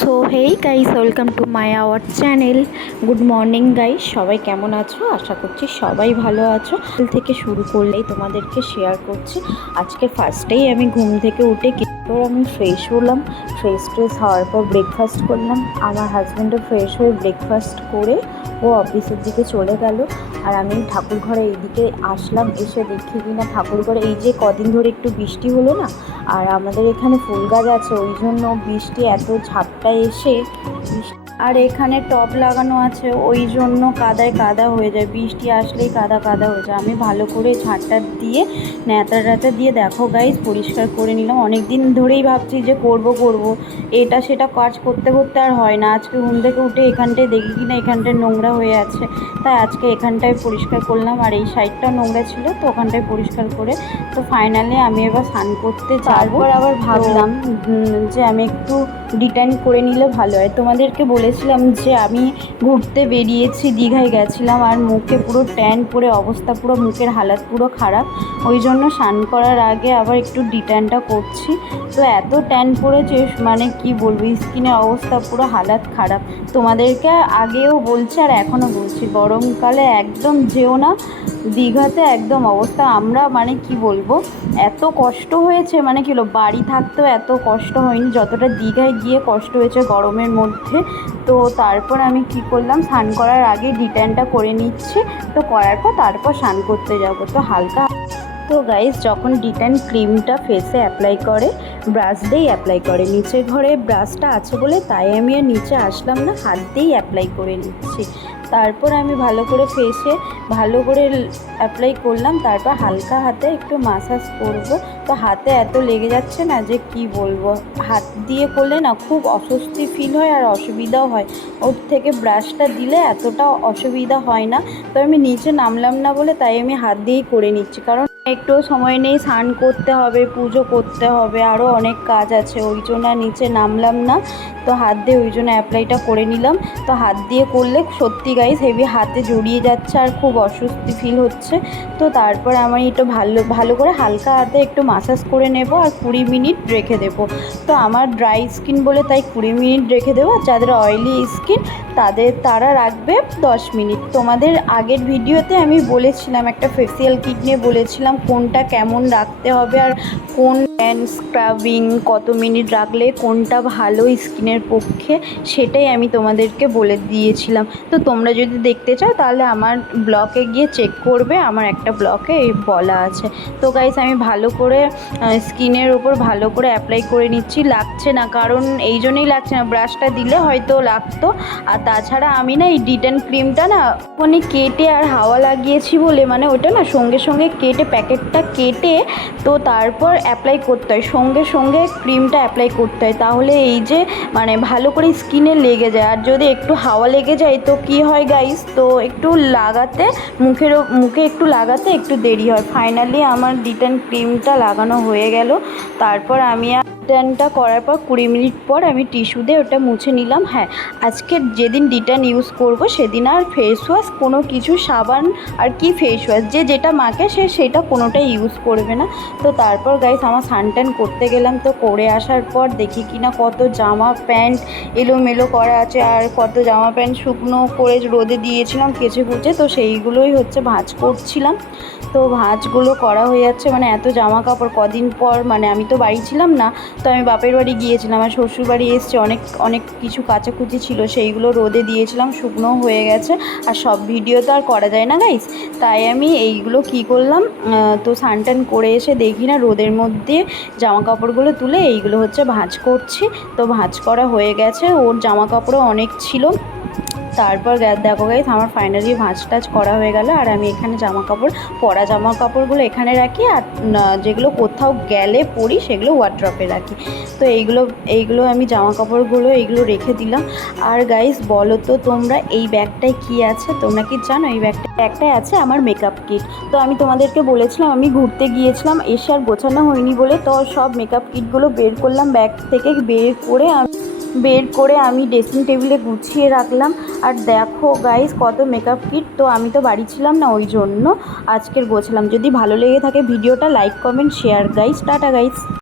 So hey guys, welcome to my our channel. Good morning guys, সবাই কেমন আছো? আশা করছি সবাই ভালো আছো। কাল থেকে শুরু করলেই তোমাদেরকে শেয়ার করছি। আজকে ফার্স্টেই আমি ঘুম থেকে উঠে আমি ফ্রেশ হলাম। ফ্রেশ হওয়ার পর ব্রেকফাস্ট করলাম। আমার হাজব্যান্ডও ফ্রেশ হয়ে ব্রেকফাস্ট করে ও অফিসের দিকে চলে গেল। আর আমি ঠাকুর ঘরে এইদিকে আসলাম, এসে দেখি কিনা ঠাকুর ঘরে এই যে কদিন ধরে একটু বৃষ্টি হলো না, আর আমাদের এখানে ফুল গাছ আছে, ওই জন্য বৃষ্টি এত ঝাপটা এসে আর এখানে টব লাগানো আছে, ওই জন্য কাদায় কাদা হয়ে যায়, বৃষ্টি আসলেই কাদা কাদা হয়ে যায়। আমি ভালো করে ঝাঁটা দিয়ে ন্যাতা দিয়ে দেখো গাইজ পরিষ্কার করে নিলাম। অনেক দিন ধরেই ভাবছি যে করব এটা সেটা কাজ করতে করতে আর হয় না। আজকে ঘুম থেকে উঠে এখানটায় দেখি কিনা এখানটায় নোংরা হয়ে আছে, তাই আজকে এখানটায় পরিষ্কার করলাম। আর এই সাইডটাও নোংরা ছিল, তো ওখানটায় পরিষ্কার করে তো ফাইনালি আমি এবার স্নান করতে তারপর আবার ভাবলাম যে আমি একটু ডিটাইন করে নিলে ভালো হয়। তোমাদেরকে বলেছিলাম যে আমি ঘুরতে বেরিয়েছি, দীঘায় গেছিলাম, আর মুখে পুরো ট্যান পড়ে অবস্থা পুরো, মুখের হালাত পুরো খারাপ। ওই জন্য স্নান করার আগে আবার একটু ডিটাইনটা করছি। তো এত ট্যান পড়েছে, মানে কি বলবো, স্কিনের অবস্থা পুরো হালাত খারাপ। তোমাদেরকে আগেও বলছি আর এখনও বলছি, গরমকালে একদম যেও না দীঘাতে, একদম অবস্থা। আমরা মানে কি বলবো, এত কষ্ট হয়েছে, মানে কি বলবো, বাড়ি থাকতেও এত কষ্ট হয়নি যতটা দীঘায় গিয়ে কষ্ট হয়েছে গরমের মধ্যে। তো তারপর আমি কি করলাম, স্নান করার আগে ডিটাইনটা করে নিচ্ছি। তো করার পর তারপর স্নান করতে যাব। তো হালকা তো গাইস, যখন ডিটাইন ক্রিমটা ফেসে অ্যাপ্লাই করে, ব্রাশ দিয়েই অ্যাপ্লাই করে। নিচের ঘরে ব্রাশটা আছে বলে তাই আমি আর নিচে আসলাম না, হাত দিয়েই অ্যাপ্লাই করে নিচ্ছি। তারপর আমি ভালো করে ফেসে ভালো করে অ্যাপ্লাই করলাম, তারপর হালকা হাতে একটু মাসাজ করব। তো হাতে এত লেগে যাচ্ছে না যে কি বলবো, হাত দিয়ে করলে না খুব অস্বস্তি ফিল হয় আর অসুবিধাও হয়। ওর থেকে ব্রাশটা দিলে এতটা অসুবিধা হয় না। তো আমি নিচে নামলাম না বলে তাই আমি হাত দিয়েই করে নিচ্ছি, কারণ একটু সময় নেই, স্নান করতে হবে, পুজো করতে হবে, আরও অনেক কাজ আছে, ওই জন্য নিচে নামলাম না। তো হাত দিয়ে ওই জন্য অ্যাপ্লাইটা করে নিলাম। তো হাত দিয়ে করলে সত্যি গাইস হেভি হাতে জড়িয়ে যাচ্ছে আর খুব অস্বস্তি ফিল হচ্ছে। তো তারপর আমি একটু ভালো করে হালকা হাতে একটু মাসাজ করে নেব আর 20 মিনিট রেখে দেবো। তো আমার ড্রাই স্কিন বলে তাই 20 মিনিট রেখে দেবো, আর যাদের অয়েলি স্কিন তারা রাখবে 10 মিনিট। তোমাদের আগের ভিডিওতে আমি বলেছিলাম, একটা ফেসিয়াল কিট নিয়ে বলেছিলাম কোনটা কেমন রাখতে হবে আর কোন স্ক্রাবিং কত মিনিট রাখলে কোনটা ভালো স্কিনের পক্ষে, সেটাই আমি তোমাদেরকে বলে দিয়েছিলাম। তো তোমরা যদি দেখতে চাও তাহলে আমার ব্লগে গিয়ে চেক করবে, আমার একটা ব্লগে এই বলা আছে। তো গাইস, আমি ভালো করে স্কিনের উপর ভালো করে অ্যাপ্লাই করে নিচ্ছি। লাগছে না, কারণ এই জন্যই লাগছে না, ব্রাশটা দিলে হয়তো লাগতো। আর তাছাড়া আমি না এই ডিটেন ক্রিমটা না ওখানে কেটে আর হাওয়া লাগিয়েছি বলে, মানে ওটা না সঙ্গে সঙ্গে কেটে প্যাকেটটা কেটে তো তারপর অ্যাপ্লাই করতে হয়, সঙ্গে সঙ্গে ক্রিমটা অ্যাপ্লাই করতে হয়, তাহলে এই যে মানে ভালো করে স্কিনে লেগে যায়। আর যদি একটু হাওয়া লেগে যায় তো কি হয় গাইস, তো একটু লাগাতে মুখে একটু লাগাতে একটু দেরি হয়। ফাইনালি আমার ডিটেন ক্রিমটা লাগানো হয়ে গেল। তারপর আমি ডিটানটা করার পর 20 মিনিট পর আমি টিস্যু দিয়ে ওটা মুছে নিলাম। হ্যাঁ, আজকে যেদিন ডিটান ইউজ করব সেদিন আর ফেস ওয়াশ কোনো কিছু, সাবান আর কি ফেস ওয়াশ যে যেটা মাখে সেটা কোনোটাই ইউজ করবে না। তো তারপর গাইস আমার স্নান করতে গেলাম। তো করে আসার পর দেখি কিনা কত জামা প্যান্ট এলোমেলো করা আছে, আর কত জামা প্যান্ট শুকনো করে রোদে দিয়েছিলাম কেচে কুচে, তো সেইগুলোই হচ্ছে ভাঁজ করছিলাম। তো ভাঁজগুলো করা হয়ে যাচ্ছে, মানে এত জামা কাপড় কদিন পর, মানে আমি তো বাড়ি ছিলাম না, তো আমি বাপের বাড়ি গিয়েছিলাম, আমার শ্বশুর বাড়ি এসছে, অনেক কিছু কাচাকুচি ছিল, সেইগুলো রোদে দিয়েছিলাম, শুকনো হয়ে গেছে। আর সব ভিডিও তো আর করা যায় না গাইস, তাই আমি এইগুলো কি করলাম, তো স্নান করে এসে দেখি না রোদের মধ্যে জামা কাপড়গুলো তুলে এইগুলো হচ্ছে ভাঁজ করছি। তো ভাঁজ করা হয়ে গেছে, ওর জামা কাপড়ও অনেক ছিল। তারপর দেখো গাইস আমার ফাইনালি ভাঁজ টাজ করা হয়ে গেল। আর আমি এখানে পরা জামা কাপড়গুলো এখানে রাখি, আর যেগুলো কোথাও গেলে পরি সেগুলো ওয়ার্ড্রপে রাখি। তো এইগুলো আমি জামা কাপড়গুলো এইগুলো রেখে দিলাম। আর গাইস বলো তো তোমরা, এই ব্যাগটায় কি আছে? তোমরা কি জানো এই ব্যাগটায় আছে আমার মেকআপ কিট। তো আমি তোমাদেরকে বলেছিলাম আমি ঘুরতে গিয়েছিলাম, এসে আর গোছানো হয়নি বলে তো সব মেকআপ কিটগুলো বের করলাম, ব্যাগ থেকে বের করে আমি ড্রেসিং টেবিলে গুছিয়ে রাখলাম। আর দেখো গাইস কত মেকআপ কিট, তো আমি তো বাড়ি ছিলাম না, ওই জন্য আজকের গোছালাম। যদি ভালো লেগে থাকে ভিডিওটা like comment share guys. Tata guys.